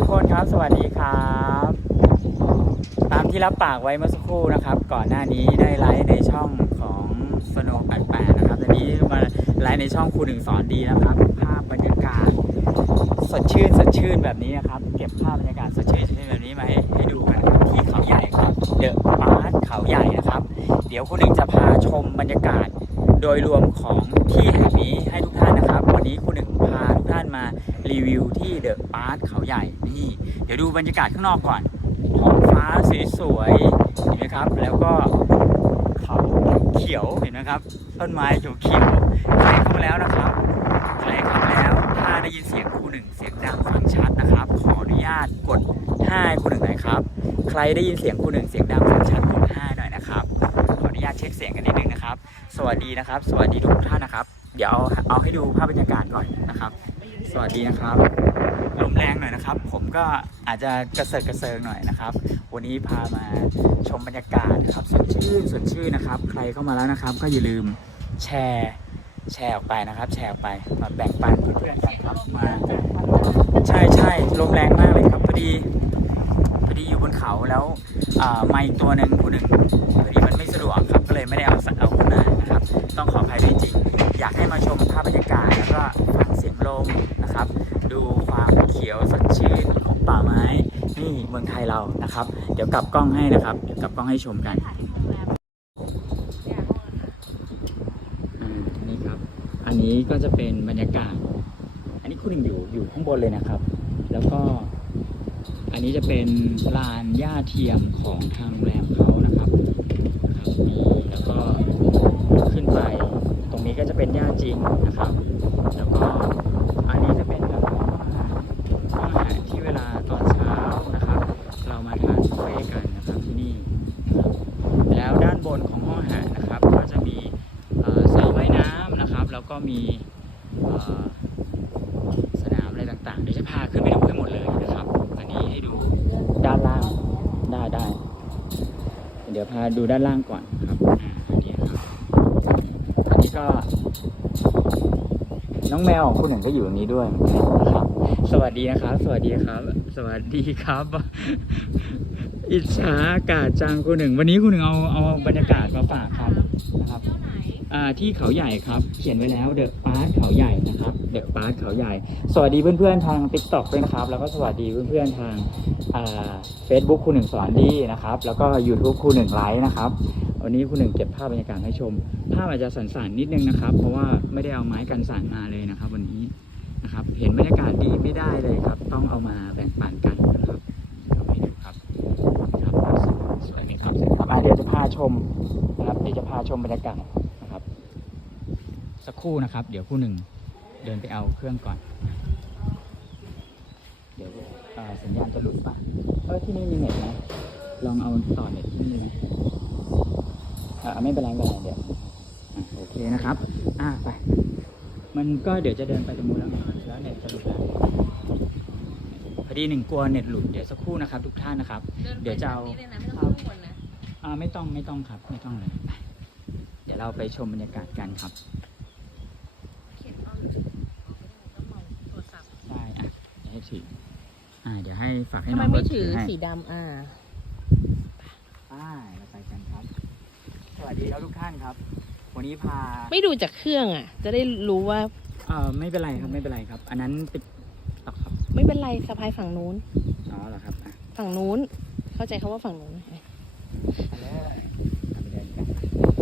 ทุกคนครับ สวัสดีครับ ตามที่รับปากไว้เมื่อสักครู่นะครับ ก่อนหน้านี้ได้ไลฟ์ในช่องของสโนว์88นะครับตอนนี้มาไลฟ์ในช่องครูหนึ่งสอนดีนะครับ ภาพบรรยากาศสดชื่นสดชื่นแบบนี้นะครับ เก็บภาพบรรยากาศสดชื่นสดชื่นแบบนี้มาให้ให้ดูกันที่เขาใหญ่ครับเดอะปาร์คเขาใหญ่นะครับ เดี๋ยวคุณหนึ่งจะพาชมบรรยากาศโดยรวมของที่แห่งนี้ให้ทุกท่านนะครับ วันนี้คุณหนึ่งพาทุกท่านมา รีวิวที่เดอะปาร์คเขาใหญ่นี่ เดี๋ยวดูบรรยากาศข้างนอกก่อนท้องฟ้าสวยๆเห็นไหมครับ แล้วก็เขาเขียวเห็นไหมครับ ต้นไม้เขียวๆใครเข้ามาแล้วนะครับใครเข้ามาแล้วถ้าได้ยินเสียงครูหนึ่งเสียงดังฟังชัดนะครับ ขออนุญาตกด5ให้ครูหนึ่งหน่อยครับ ใครได้ยินเสียงครูหนึ่งเสียงดังฟังชัดกด5หน่อยนะครับขออนุญาตเช็คเสียงกันนิดนึงนะครับ สวัสดีนะครับ สวัสดีทุกท่านนะครับ เดี๋ยวเอาเอาให้ดูภาพบรรยากาศก่อนนะครับ สวัสดีนะครับ ลมแรงหน่อยนะครับ ผมก็อาจจะกระเซิร์กระเซิงหน่อยนะครับ วันนี้พามาชมบรรยากาศนะครับสดชื่นสดชื่นนะครับ ใครเข้ามาแล้วนะครับ ก็อย่าลืมแชร์แชร์ออกไปนะครับ แชร์ออกไปมาแบ่งปันเพื่อนๆกันครับมาใช่ใช่ลมแรงมากเลยครับพอดีพอดีอยู่บนเขาแล้วอ่าไมค์ตัวหนึ่งคนหนึ่งพอดีมันไม่สะดวกครับก็เลยไม่ได้เอาเอาขึ้นมานะครับ ต้องขออภัยด้วยจริง อยากให้มาชมภาพบรรยากาศแล้วก็ฟังเสียงลม นะครับ ดูความเขียวสดชื่นของป่าไม้นี่เมืองไทยเรานะครับ เดี๋ยวกลับกล้องให้นะครับเดี๋ยวกลับกล้องให้ชมกันอ่านี่ครับ อันนี้ก็จะเป็นบรรยากาศ อันนี้คุณหนึ่งอยู่อยู่ข้างบนเลยนะครับ แล้วก็อันนี้จะเป็นลานหญ้าเทียมของทางโรงแรมเขานะครับครับนี่แล้วก็ขึ้นไป ตรงนี้ก็จะเป็นหญ้าจริงนะครับ แล้วก็อันนี้จะเป็นแบบห้องอาหารที่เวลาตอนเช้านะครับ เรามาทานบุฟเฟ่ต์กันนะครับที่นี่นะครับแล้วด้านบนของห้องอาหารนะครับ ก็จะมีเอ่อสระว่ายน้ำนะครับ แล้วก็มีเอ่อสนามอะไรต่างๆเดี๋ยวจะพาขึ้นไปดูให้หมดเลยนะครับ อันนี้ให้ดูด้านล่างได้ได้ เดี๋ยวพาดูด้านล่างก่อนครับอ่าอันนี้ครับอันนี้ก็ น้องแมวของคุณหนึ่งก็อยู่ตรงนี้ด้วยเหมือนกันนะครับ สวัสดีนะครับ สวัสดีครับ สวัสดีครับ อิจฉาอากาศจังคุณหนึ่ง วันนี้คุณหนึ่งเอาเอาบรรยากาศมาฝากครับนะครับ อ่าที่เขาใหญ่ครับเขียนไว้แล้วเดอะปาร์คเขาใหญ่นะครับเดอะปาร์คเขาใหญ่ สวัสดีเพื่อนๆทาง t ิ k t o k ด้วยนะครับ แล้วก็สวัสดีเพื่อนๆทางเฟซบุ๊กคุณหนึ่งสอนดีนะครับ แล้วก็ YouTube คุณหนึ่งไลฟ์นะครับ วันนี้คุณหนึ่งเก็บภาพบรรยากาศให้ชม ภาพอาจจะสั่นๆนิดนึงนะครับ เพราะว่าไม่ได้เอาไม้กันสั่นมาเลยนะครับ วันนี้นะครับ เห็นบรรยากาศดีไม่ได้เลยครับ ต้องเอามาแบ่งปันกันนะครับเอาให้ดูครับครับสวยไหมครับครับอะเดี๋ยวจะพาชมนะครับเดี๋ยวจะพาชมบรรยากาศนะครับ สักครู่นะครับ เดี๋ยวคู่หนึ่งเดินไปเอาเครื่องก่อน เดี๋ยวเอ่อสัญญาณจะหลุดป่ะเออที่นี่มีเน็ตไหมลองเอาต่อเน็ตที่นี่ไหมอ่าไม่เป็นไรไม่เป็นไรเดี๋ยวอะโอเคนะครับ อ่าไป มันก็เดี๋ยวจะเดินไปตรงนู้นแล้วแล้วเน็ตจะหลุดแล้วพอดีหนึ่งกลัวเน็ตหลุดเดี๋ยวสักครู่นะครับ ทุกท่านนะครับ เดี๋ยวจะเอานี่เลยนะไม่ต้องข้างบนนะอ่าไม่ต้องไม่ต้องครับ ไม่ต้องเลยไปเดี๋ยวเราไปชมบรรยากาศกันครับ เขียนเอาอยู่ต้องมองโทรศัพท์ ได้อะเดี๋ยวให้ถืออ่า เดี๋ยว ให้ฝากให้ทำน้ไมองไม่รถถือให้สีดำอ่าไป้ายเราไปกันครับ สวัสดีครับทุกท่านครับ วันนี้พาไม่ดูจากเครื่องอะ จะได้รู้ว่าเอ่อไม่เป็นไรครับไม่เป็นไรครับ อันนั้นปิดต่อครับไม่เป็นไรสะพายฝั่งนู้น อ๋อเหรอครับอะฝั่งนู้น เข้าใจเขาว่าฝั่งนู้น ไปเลยเอาไปเดินกัน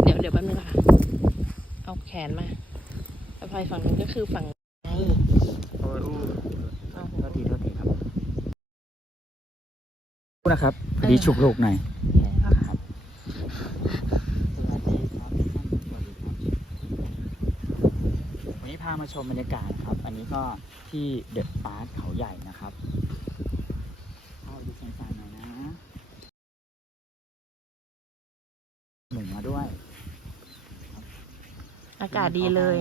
เดี๋ยวเดี๋ยวแป๊บนึงค่ะ เอาแขนมาสะพายฝั่งนู้นก็คือฝั่งไง โอ้ยอู้ เอา โทษทีโทษทีครับพูด นะครับพอดีฉุกลูกหน่อยแขนเขาค่ะสวัสดีครับสวัสดีครับวันนี้พามาชมบรรยากาศนะครับ อันนี้ก็ที่เดอะปาร์คเขาใหญ่นะครับเข้าดูสันๆหน่อยนะหนึ่งมาด้วย อากาศดีเลย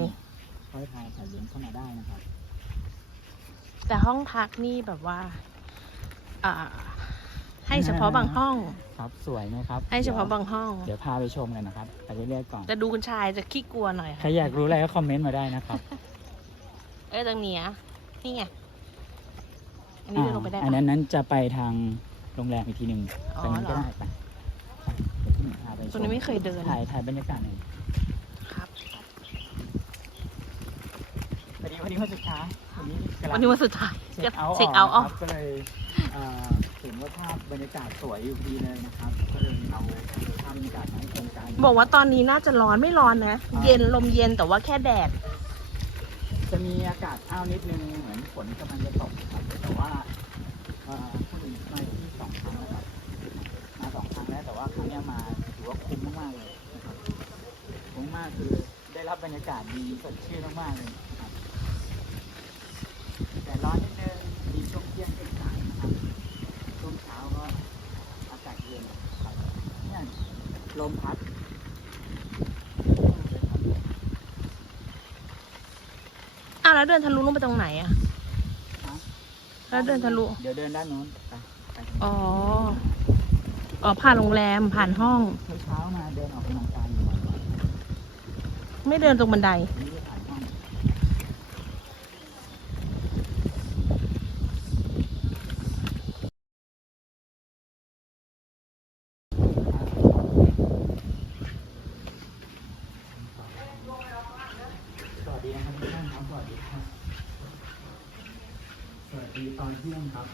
ค่อยพาสายเลี้ยงเข้ามาได้นะครับ แต่ห้องพักนี่แบบว่า อ่า ให้เฉพาะบางห้อง ครับสวยไหมครับให้เฉพาะบางห้อง เดี๋ยวพาไปชมกันนะครับไปเรื่อยๆก่อนแต่ดูคุณชายจะขี้กลัวหน่อยใครค่ะอยากรู้อะไรก็คอมเมนต์มาได้นะครับเอ้ยตรงเนี้ยนี่ไงอันนี้เดินลงไปได้อันปะนั้นนั้นจะไปทางโรงแรมอีกทีหนึ่งอ๋อตรงนี้ก็เหรอได้ไปไปเดี๋ยวพี่หนุ่มพาไปชตรงนี้ไม่เคยเดิน ถ่ายถ่ายบรรยากาศหน่อย ครับ พอดี วันนี้วันสุดท้ายวันนี้กำลังวันนี้วันสุดท้ายเช็คเอาท์เช็คเอาท์ออออกกนะครับก็เลยเอ่อเห็นว่าภาพบรรยากาศสวยอยู่ดีเลยนะครับ ก็เลยเอาภาพบรรยากาศมาให้ชมกันบอกว่าตอนนี้น่าจะร้อนไม่ร้อนนะอ่าเย็นลมเย็นแต่ว่าแค่แดด จะมีอากาศอ้าวนิดนึงเหมือนฝนกำลังจะตกครับแต่ว่าเอ่อผู้หญิงมาที่สองครั้งแล้วครับมาสองครั้งแล้วแต่ว่าครั้งเนี้ยมาถือว่าคุ้มมากๆเลยนะครับคุ้มมากคือได้รับบรรยากาศดีสดชื่นมากๆเลยนะครับแต่ร้อนนิดนึงมีช่วงเที่ยงถึงสายนะครับช่วงเช้าก็อากาศเย็นครับเนี่ยลมพัด อ้าวแล้ว เดินทะลุลงไปตรงไหนอะฮะแล้วเดินทะลุ เดี๋ยวเดินด้านโน้นไปไปอ๋อ อ๋อ ผ่านโรงแรม ผ่านห้อง เช้าๆมาเดินออกกำลังกายอยู่ไม่เดินตรงบันไดนี่ได้ผ่านห้องสวัสดีนะครับทุกท่านครับสวัสดีครับ สวัสดี ตอนเที่ยงครับ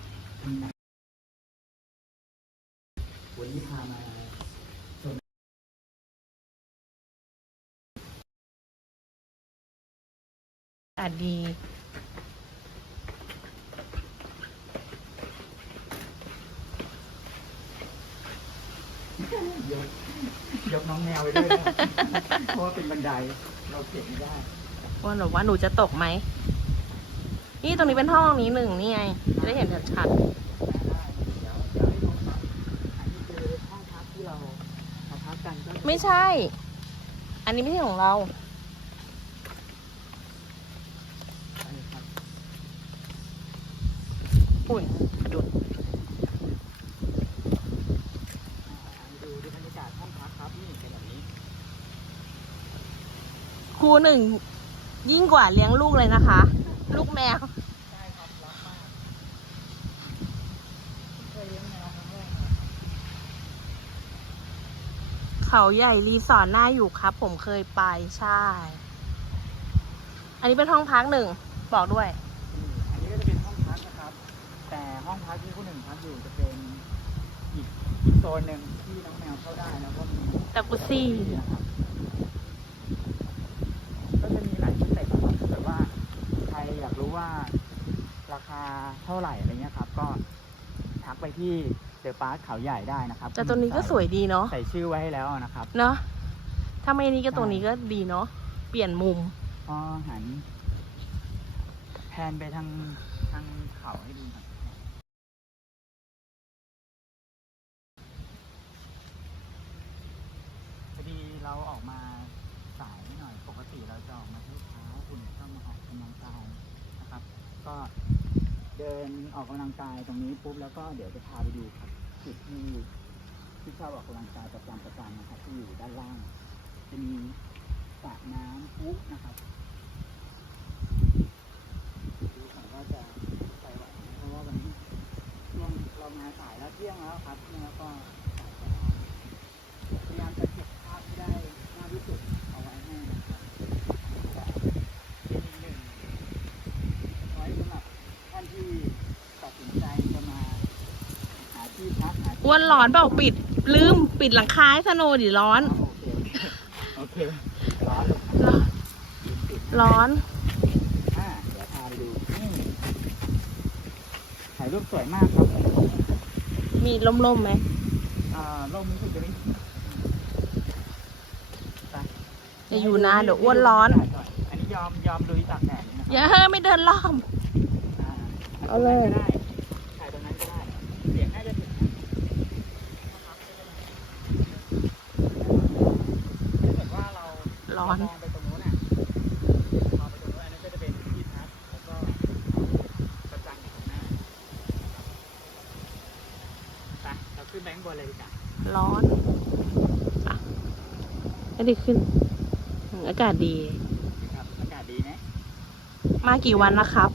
วันนี้พามาอากาดี ยกยกน้องแมวไปด้วยนะเพราะว่าเป็นบันได เราเก็บไม่ได้ ว่าหนูว่าหนูจะตกไหม นี่ตรงนี้เป็นห้องนี้หนึ่งนี่ไง จะได้เห็นชัดๆไม่ใช่ อันนี้ไม่ใช่ของเรา ปุ่นกระดุดครูหนึ่งยิ่งกว่าเลี้ยงลูกเลยนะคะ ลูกแมวใช่ครับรักมากเคยเลี้ยงแมวครั้งแรกนะเขาใหญ่รีสอร์ทน่าอยู่ครับ ผมเคยไปใช่ อันนี้เป็นห้องพักหนึ่งบอกด้วยอืมอันนี้ก็จะเป็นห้องพักนะครับ แต่ห้องพักที่ผู้หนึ่งพักอยู่จะเป็นอีกอีกโซนหนึ่งที่น้องแมวเข้าได้แล้วก็มีแต่กุซี่นะครับก็จะมีหลายสเต็ปอะครับถ้าเกิดว่าใครอยากรู้ว่า ราคาเท่าไหร่อะไรเงี้ยครับ ก็ทักไปที่เดอะปาร์คเขาใหญ่ได้นะครับแต่ตัวนี้ก็สวยดีเนาะใส่ชื่อไว้ให้แล้วนะครับ เนาะถ้าไม่นี้ก็ตัวนี้ก็ดีเนาะเปลี่ยนมุมก็หันแพนไปทางทางเขาให้ดูหน่อยพอดีเราออกมาสายนิดหน่อย ปกติเราจะออกมาทุกเช้าคุณก็มาออกกำลังกายนะครับ ก็ เดินออกกำลังกายตรงนี้ปุ๊บแล้วก็เดี๋ยวจะพาไปดูครับจุดที่ที่ชอบออกกำลังกายประจำประจำนะครับที่อยู่ด้านล่าง จะมีสระน้ำพุนะครับดูก่อนว่าจะไปไหวไหมเพราะว่าวันนี้ช่วงเรามาสายแล้วเที่ยงแล้วครับแล้วก็สายแล้วพยายามจะเก็บภาพที่ได้มากที่สุดเอาไว้ให้นะครับแต่เป็นอีกหนึ่งไว้สำหรับท่านที่ตัดสินใจจะมาหาที่พักหาที่ อ้ วนร้อนเปล่าปิด ลืมปิดหลังคาให้สโนว์ดิร้อน โอเคโอเคร้อนร้อนปิดร้อน อ่าเดี๋ยวพาไปดูนี่ถ่ายรูปสวยมากครับมีล่มๆไหมอ่าร่มนี้คือจะไม่ไปจะอยู่นานเดี๋ยวอ้วนร้อนอันนี้ยอมยอมลุยตากแดดเลยนะคอย่ารับเฮ้ยไม่เดินรอบ อ่าเอาเลยตรงนั้นก็ได้ถ่ายตรงนั้นก็ได้เสียงน่าจะถึงนะถ้าเกิดว่าเรา ร้อนมองไปตรงนู้นน่ะมองไปตรงนู้นอันนั้นก็จะเป็นที่พักแล้วก็ประจันอยู่ตรงหน้าไปเราขึ้นแบงค์บนเลยดีกว่าร้อนอะไม่ได้ขึ้น อากาศดีครับอากาศดีนะมากี่วันนะครับ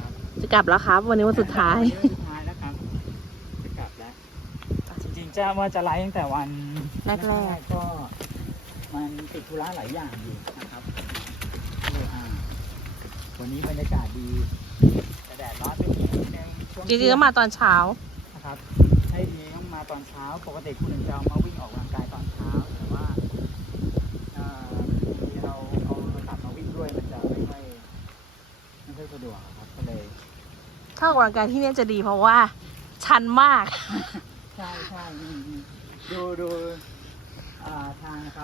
ครับ จะกลับแล้วครับ วันนี้วันสุดท้ายวันนี้วันสุดท้ายแล้วครับ จะกลับแล้ว จริงๆจะว่าจะไลฟ์ตั้งแต่วันแรกๆก็มัน ติดธุระหลายอย่างอยู่นะครับเลยอ่าวันนี้บรรยากาศดีแต่แดดร้อนไปนิดนึงช่วงจริงๆก็มาตอนเช้านะครับให้ดีต้องมาตอนเช้า ปกติคุณหนึ่งจะเอามาวิ่งออกกำลังกายตอนเช้าแต่ว่าเอ่อที่เราเอาโทรศัพท์มาวิ่งด้วยมันจะไม่ค่อยไม่ค่อยสะดวกครับก็เลยถ้าออกกำลังกายที่เนี่ยจะดีเพราะว่าชันมาก ใช่ใช่อืมอืมดูดูอ่าทางนะครับ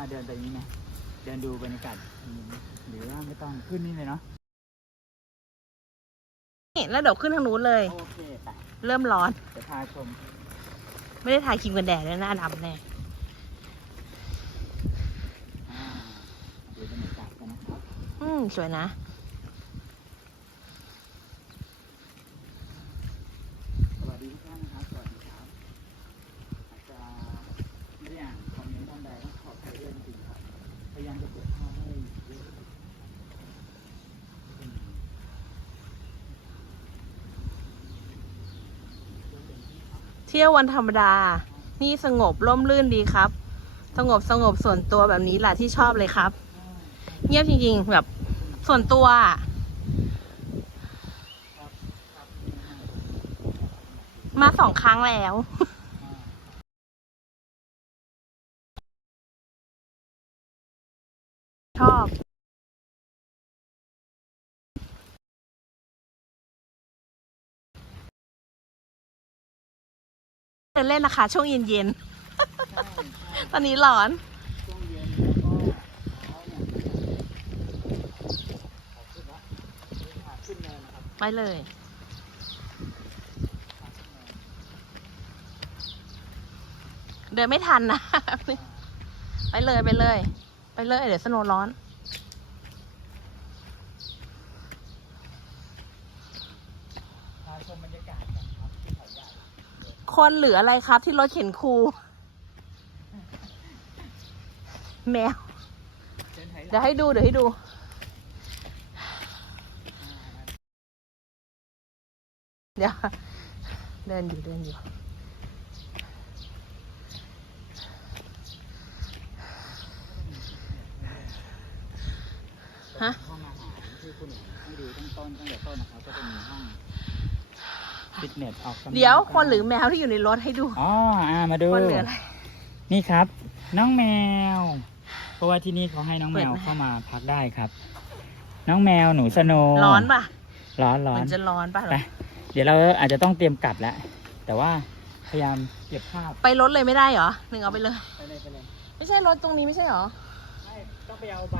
าเดินไปนี้นะเดินดูบรรยากาศอืมหรือว่าไม่ต้องขึ้นนี่เลยเนาะนี่แล้วเดี๋ยวขึ้นทางนู้นเลย โอเคไปเริ่มร้อนเดี๋ยวพาชม ไม่ได้ถ่ายครีมกันแดดเลยหน้าดำแน่อ่าดูบรรยากาศกันนะครับ อืม สวยนะ สวัสดีทุกท่านนะครับสวัสดีครับอาจจะไม่ได้อ่านคอมเมนต์ท่านใดต้องขออภัยด้วยจริงๆครับพยายามจะเปิดภาพให้เยอะที่สุดอืม เที่ยววันธรรมดา นี่สงบร่มรื่นดีครับ สงบสงบส่วนตัวแบบนี้แหละที่ชอบเลยครับ เงียบจริงๆแบบส่วนตัว มาสองครั้งแล้ว เดินเล่นนะคะ ช่วงเย็นๆ ตอนนี้ร้อนช่วงเย็นแล้วก็เช้าเนี่ยขอขึ้นละขึ้นเนินนะครับไปเลย เดินไม่ทันนะ ไปเลยไปเลย ไปเลย เดี๋ยวสโนว์ร้อน พาชมบรรยากาศกันครับที่เขาใหญ่ คนหรืออะไรครับที่รถเข็นครู แมว เดี๋ยวให้ดู เดี๋ยวให้ดูเดี๋ยวเดินอยู่เดินอยู่ฮะ ห้องอาหารที่คุณให้ดูตั้งต้นตั้งแต่ต้นนะครับก็จะมีห้อง ฟิตเนสออกกำลังเดี๋ยวกายคนหรือแมวที่อยู่ในรถให้ดู อ๋ออ่ามาดู คนหรืออะไร นี่ครับ น้องแมว เพราะว่าที่นี่เขาให้น้องแมวเปิดไหม เข้ามาพักได้ครับ น้องแมวหนูสโนว์ร้อนป่ะร้อนร้อมันนจะร้อนป่ะ ไป เดี๋ยวเราอาจจะต้องเตรียมกลับแล้ว แต่ว่าพยายามเก็บภาพไปรถเลยไม่ได้เหรอหนึ่งเอาไปเลย ไปเลยไปเลยไม่ใช่รถตรงนี้ไม่ใช่เหรอไม่ต้องไปเอาใบ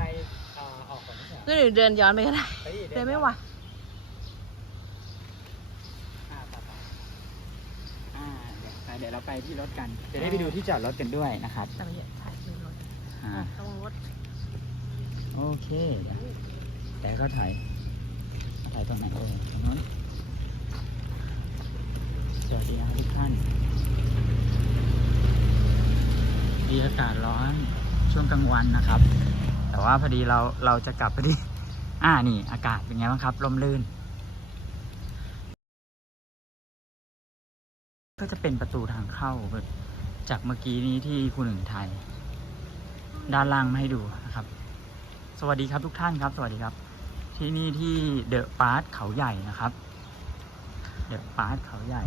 เอ่อออกก่อนไม่ใช่เหรอก็เดี๋ยวเดินย้อนไปก็ได้ไปดิเดินไม่ไหว อ่าไปไปอ่า เดี๋ยวไปเดี๋ยวเราไปที่รถกันจะได้ไปดูที่จอดรถกันด้วยนะครับแต่ไม่ใช่ถ่ายในรถอ่าระวังรถโอเคเดี๋ยวแต่ก็ถ่ายถ่ายตรงไหนเอ่ยตรงนั้นสวัสดีครับทุกท่านดีอากาศร้อนช่วงกลางวันนะครับ แต่ว่าพอดีเราเราจะกลับพอดี อ่านี่ อากาศเป็นไงบ้างครับลมลื่น ก็จะเป็นประตูทางเข้าแบบจากเมื่อกี้นี้ที่คุณหนึ่งไทย ด้านล่างมาให้ดูนะครับ สวัสดีครับทุกท่านครับ สวัสดีครับ ที่นี่ที่เดอะปาร์คเขาใหญ่นะครับเดอะปาร์คเขาใหญ่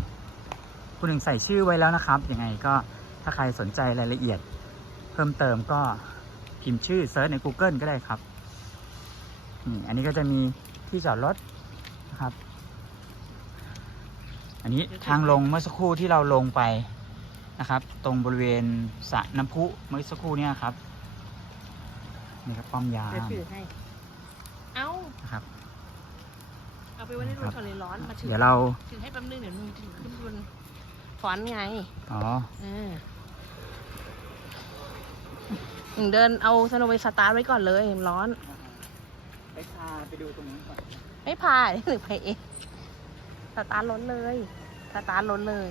คุณหนึ่งใส่ชื่อไว้แล้วนะครับยังไงก็ถ้าใครสนใจรายละเอียด เพิ่มเติมก็พิมพ์ชื่อเซิร์ชใน Google ก็ได้ครับนี่อันนี้ก็จะมีที่จอดรถนะครับ อันนี้ทางลงเมื่อสักครู่ที่เราลงไปนะครับ ตรงบริเวณสระน้ำพุเมื่อสักครู่เนี่ยครับ นี่ครับป้อมยามเดี๋ยวถือให้ เอ้านะครับ เอาไปไว้ในรถก่อนเลยร้อนมาถือเดี๋ยวเราถือให้แป๊บนึงเดี๋ยวนึงถือขึ้นบนฟอนต์ไงอ๋อเออหนึ่งเดินเอาสโนว์ไปสตาร์ทไว้ก่อนเลยร้อน ไปพาไปดูตรงนี้ก่อน ไม่พาเดี๋ยวหนึ่งไปเอง สตาร์ทรถเลย สตาร์ทรถเลย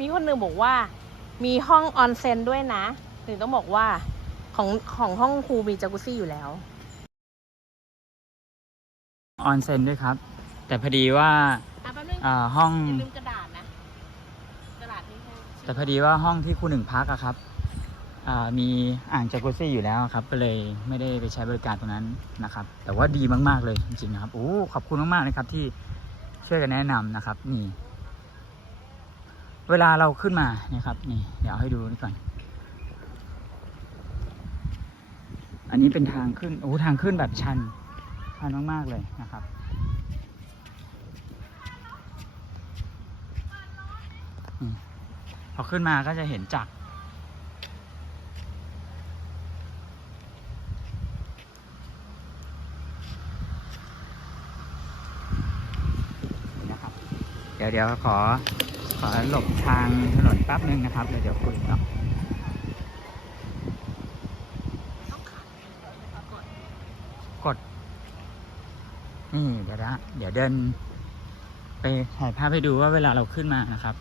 มีคนหนึ่งบอกว่า มีห้องออนเซ็นด้วยนะถึงต้องบอกว่าของของห้องครูมีจากุซี่อยู่แล้ว ออนเซ็นด้วยครับ แต่พอดีว่าอะแป๊บนึงอ่าห้อง อย่าลืมกระดาษนะ กระดาษนี่ให้แต่พอดีว่าห้องที่ครูหนึ่งพักอะครับอ่ามีอ่างจากุซี่อยู่แล้วครับ ก็เลยไม่ได้ไปใช้บริการตรงนั้นนะครับ แต่ว่าดีมากๆเลยจริงๆนะครับโอ้ขอบคุณมากๆเลยครับที่ช่วยกันแนะนำนะครับ นี่ เวลาเราขึ้นมาเนี่ยครับนี่เดี๋ยวให้ดูนี่ก่อน อันนี้เป็นทางขึ้นโอ้ทางขึ้นแบบชันชันมากๆเลยนะครับ พอขึ้นมาก็จะเห็นจักรนะครับ เดี๋ยวเดี๋ยวขอ ขอหลบทางถนนแป๊บนึงนะครับแล้วเดี๋ยวคุยต่อกด นี่เดี๋ยวนะเดี๋ยวเดิน ไปถ่ายภาพให้ดูว่าเวลาเราขึ้นมานะครับ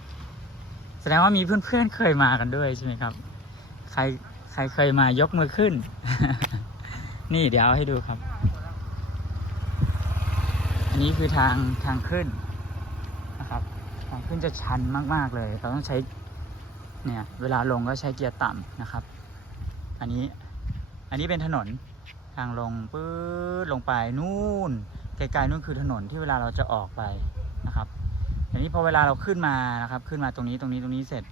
แสดงว่ามีเพื่อนๆเคยมากันด้วยใช่ไหมครับ ใครใครเคยมายกมือขึ้น นี่เดี๋ยวให้ดูครับ อันนี้คือทางทางขึ้น ขึ้นจะชันมาก ๆ เลย เราต้องใช้เนี่ยเวลาลงก็ใช้เกียร์ต่ำนะครับ อันนี้อันนี้เป็นถนนทางลงปื๊ดลงไปนู่นไกลๆนู่นคือถนนที่เวลาเราจะออกไปนะครับทีนี้พอเวลาเราขึ้นมานะครับ ขึ้นมาตรงนี้ตรงนี้ตรงนี้เสร็จ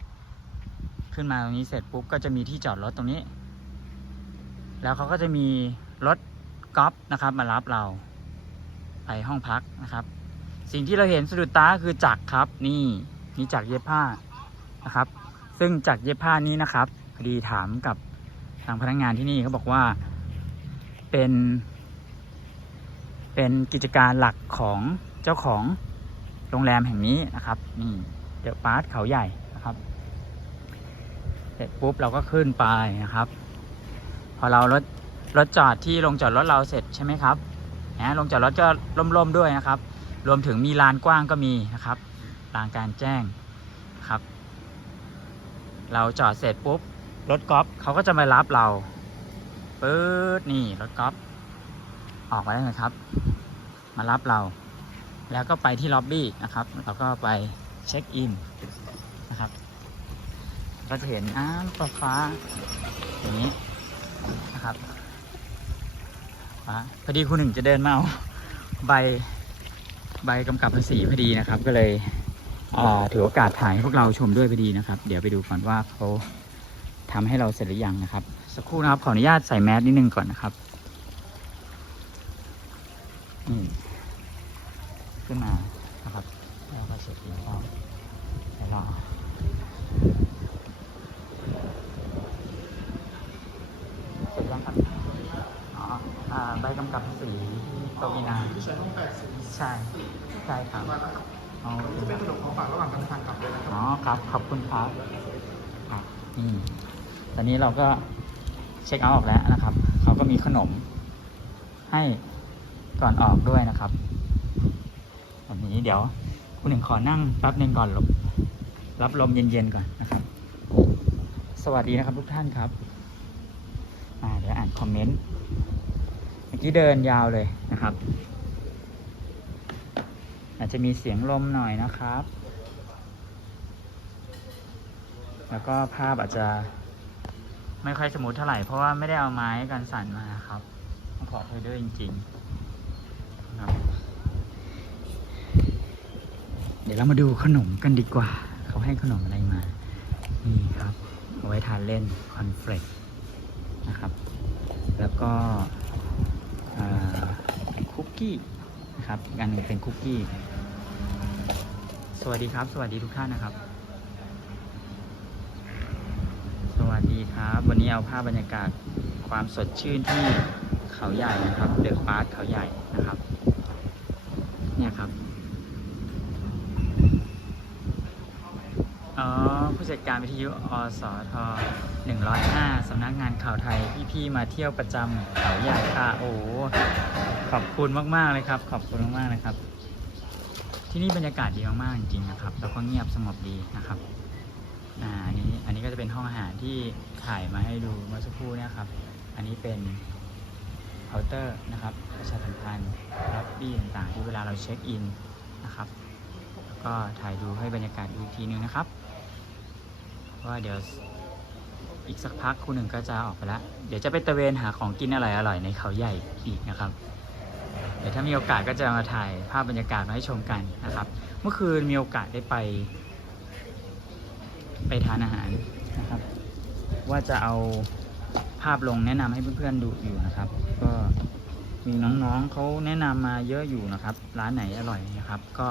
ขึ้นมาตรงนี้เสร็จปุ๊บก็จะมีที่จอดรถตรงนี้ แล้วเขาก็จะมีรถกอล์ฟนะครับ มารับเราไปห้องพักนะครับ สิ่งที่เราเห็นสะดุดตาคือจักรครับนี่นี่จักรเย็บผ้านะครับ ซึ่งจักรเย็บผ้านี้นะครับพอดีถามกับทางพนักงานที่นี่เขาบอกว่าเป็น เป็นกิจการหลักของเจ้าของโรงแรมแห่งนี้นะครับนี่เดอะพาร์ทเขาใหญ่นะครับเสร็จปุ๊บเราก็ขึ้นไปนะครับ พอเรารถรถจอดที่ลงจอดรถเราเสร็จใช่ไหมครับนะลงจอดรถก็ร่มๆด้วยนะครับ รวมถึงมีลานกว้างก็มีนะครับลานการแจ้งครับ เราจอดเสร็จปุ๊บรถกอล์ฟเขาก็จะมารับเราปื๊ดนี่รถกอล์ฟออกมาแล้วนะครับ มารับเรา แล้วก็ไปที่ล็อบบี้นะครับแล้วก็ไปเช็คอินนะครับก็จะเห็นน้ำประฟ้าอย่างนี้นะครับพอดีคุณหนึ่งจะเดินมาเอาใบ ใบกำกับภาษีพอดีนะครับ ก็เลยถือโอกาสถ่ายให้พวกเราชมด้วยพอดีนะครับ เดี๋ยวไปดูก่อนว่าเขาทำให้เราเสร็จหรือยังนะครับ สักครู่นะครับขออนุญาตใส่แมสนิดนึงก่อนนะครับขึ้นมานะครับแล้วก็เสร็จแล้วก็เดี๋ยวรอ เสร็จยังครับ อ๋ออ่าใบ กำกับภาษีโตอีนาที่ใช้ห้องแปดศูนย์ใช่ใช่ครับมาแล้วครับอ๋อจะเป็นขนมของฝากระหว่างการทางกลับด้วยนะครับอ๋อครับขอบคุณครับครับอืมตอนนี้เราก็เช็คเอาท์ออกแล้วนะครับเขาก็มีขนม ให้ก่อนออกด้วยนะครับวันนี้เดี๋ยว คุณหนึ่งขอนั่งแป๊บหนึ่งก่อนหลบรับลมเย็นๆก่อนนะครับ สวัสดีนะครับทุกท่านครับอ่าเดี๋ยวอ่านคอมเมนต์ เมื่อกี้เดินยาวเลยนะครับ อาจจะมีเสียงลมหน่อยนะครับ แล้วก็ภาพอาจจะไม่ค่อยสมูทเท่าไหร่ เพราะว่าไม่ได้เอาไม้กันสั่นมาครับต้องขอโทษด้วยจริงๆครับ เดี๋ยวเรามาดูขนมกันดีกว่า เขาให้ขนมอะไรมา นี่ครับ เอาไว้ทานเล่นคอนเฟลกนะครับ แล้วก็ คุกกี้นะครับอันหนึ่งเป็นคุกกี้ สวัสดีครับ สวัสดีทุกท่านนะครับ สวัสดีครับ วันนี้เอาภาพบรรยากาศความสดชื่นที่เขาใหญ่นะครับ เดอะพาร์คเขาใหญ่นะครับ เนี่ยครับ อ๋อ ผู้จัดการวิทยุอสท105สำนักงานข่าวไทย พี่ๆมาเที่ยวประจำเขาใหญ่ค่ะโอ้โหขอบคุณมากๆเลยครับ ขอบคุณมากๆเลยครับ ที่นี่บรรยากาศดีมากๆจริงๆนะครับ แล้วก็เงียบสงบดีนะครับอ่าอันนี้อันนี้ก็จะเป็นห้องอาหารที่ถ่ายมาให้ดูเมื่อสักครู่นะครับ อันนี้เป็นเคาน์เตอร์นะครับประชาสัมพันธ์รับบี้ต่างๆ ที่เวลาเราเช็คอินนะครับ ก็ถ่ายดูให้บรรยากาศดูอีทีนึงนะครับ ว่าเดี๋ยวอีกสักพักคู่หนึ่งก็จะออกไปแล้ว เดี๋ยวจะไปตะเวนหาของกินอร่อยๆในเขาใหญ่อีกนะครับ เดี๋ยวถ้ามีโอกาสก็จะมาถ่ายภาพบรรยากาศมาให้ชมกันนะครับ เมื่อคืนมีโอกาสได้ไป ไปทานอาหารนะครับ ว่าจะเอาภาพลงแนะนำให้เพื่อนๆดูอยู่นะครับ ก็มีน้องๆเขาแนะนำมาเยอะอยู่นะครับ ร้านไหนอร่อยนะครับ ก็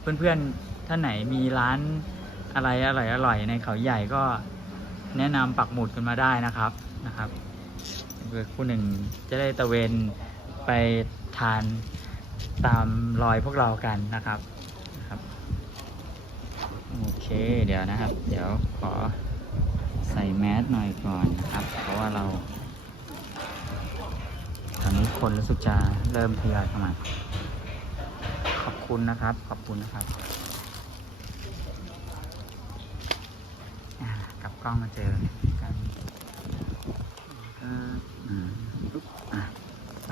เพื่อนๆท่านไหนมีร้าน อะไรอร่อยๆในเขาใหญ่ก็แนะนำปักหมุดกันมาได้นะครับนะครับเพื่อคู่หนึ่งจะได้ตะเวนไปทานตามรอยพวกเรากันนะครับนะครับ โอเคเดี๋ยวนะครับ เดี๋ยวขอใส่แมสหน่อยก่อนนะครับ เพราะว่าเรา ตอนนี้คนรู้สึกจะเริ่มทยอยเข้ามาขอบคุณนะครับ ขอบคุณนะครับอ่าก ล้องมาเจอกันก็อืมปุ๊บอะไป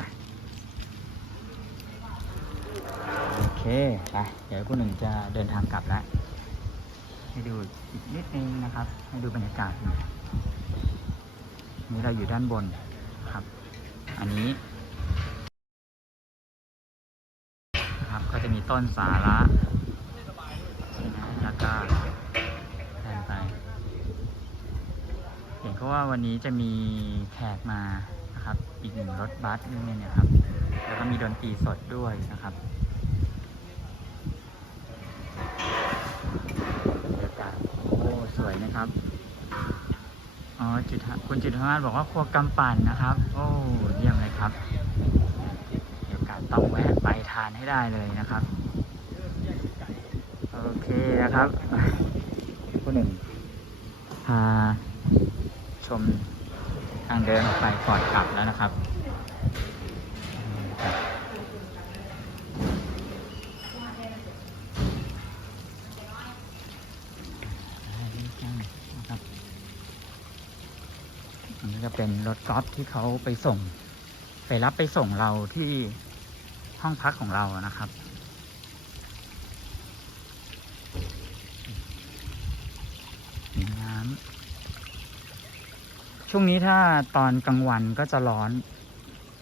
โอเคไปเดี๋ยวผู้หนึ่งจะเดินทางกลับแล้วให้ดูอีกนิดนึงนะครับ ให้ดูบรรยากาศหน่อยนี่เราอยู่ด้านบนครับ อันนี้นะครับก็จะมีต้นสาระ เห็นเขาว่าวันนี้จะมีแขกมานะครับ อีกหนึ่งรถบัสนี่เนี่ยครับ แล้วก็มีดนตรีสดด้วยนะครับบรรยากาศโอ้สวยนะครับอ๋อจุดฮะคุณจุดมาศบอกว่าครัวกำปั่นนะครับ โอ้เยี่ยมเลยครับเดี๋ยวโอกาสต้องแวะไปทานให้ได้เลยนะครับ โอเคนะครับผู้หนึ่งพา ชมทางเดินไปก่อนกลับแล้วนะครับครับนะครับอันนี้ก็เป็นรถกอล์ฟที่เขาไปส่ง ไปรับไปส่งเราที่ห้องพักของเรานะครับ มีน้ำ ช่วงนี้ถ้าตอนกลางวันก็จะร้อน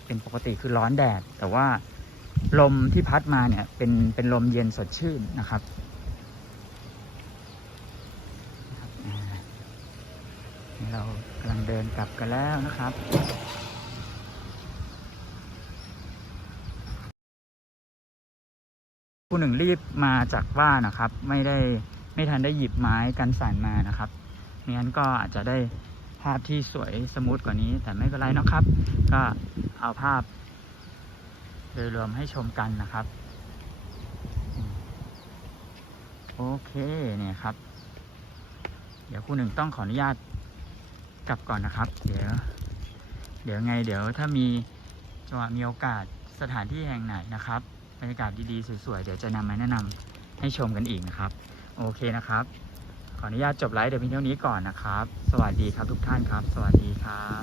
เป็นปกติคือร้อนแดด แต่ว่าลมที่พัดมาเนี่ย เป็นเป็นลมเย็นสดชื่นนะครับเรากำลังเดินกลับกันแล้วนะครับผู้หนึ่งรีบมาจากบ้านนะครับ ไม่ได้ไม่ทันได้หยิบไม้กันสั่นมานะครับไม่งั้นก็อาจจะได้ ภาพที่สวยสมูทกว่านี้ แต่ไม่เป็นไรนะครับ ก็เอาภาพ โดยรวมให้ชมกันนะครับ โอเคเนี่ยครับ เดี๋ยวคุณหนึ่งต้องขออนุญาตกลับก่อนนะครับ เดี๋ยว เดี๋ยวไง เดี๋ยวถ้ามีจังหวะมีโอกาสสถานที่แห่งไหนนะครับบรรยากาศดีๆสวยๆเดี๋ยวจะนำมาแนะนำให้ชมกันอีกนะครับ โอเคนะครับ ขออนุญาตจบไลฟ์เดี๋ยวเพียงเท่านี้ก่อนนะครับ สวัสดีครับทุกท่านครับ สวัสดีครับ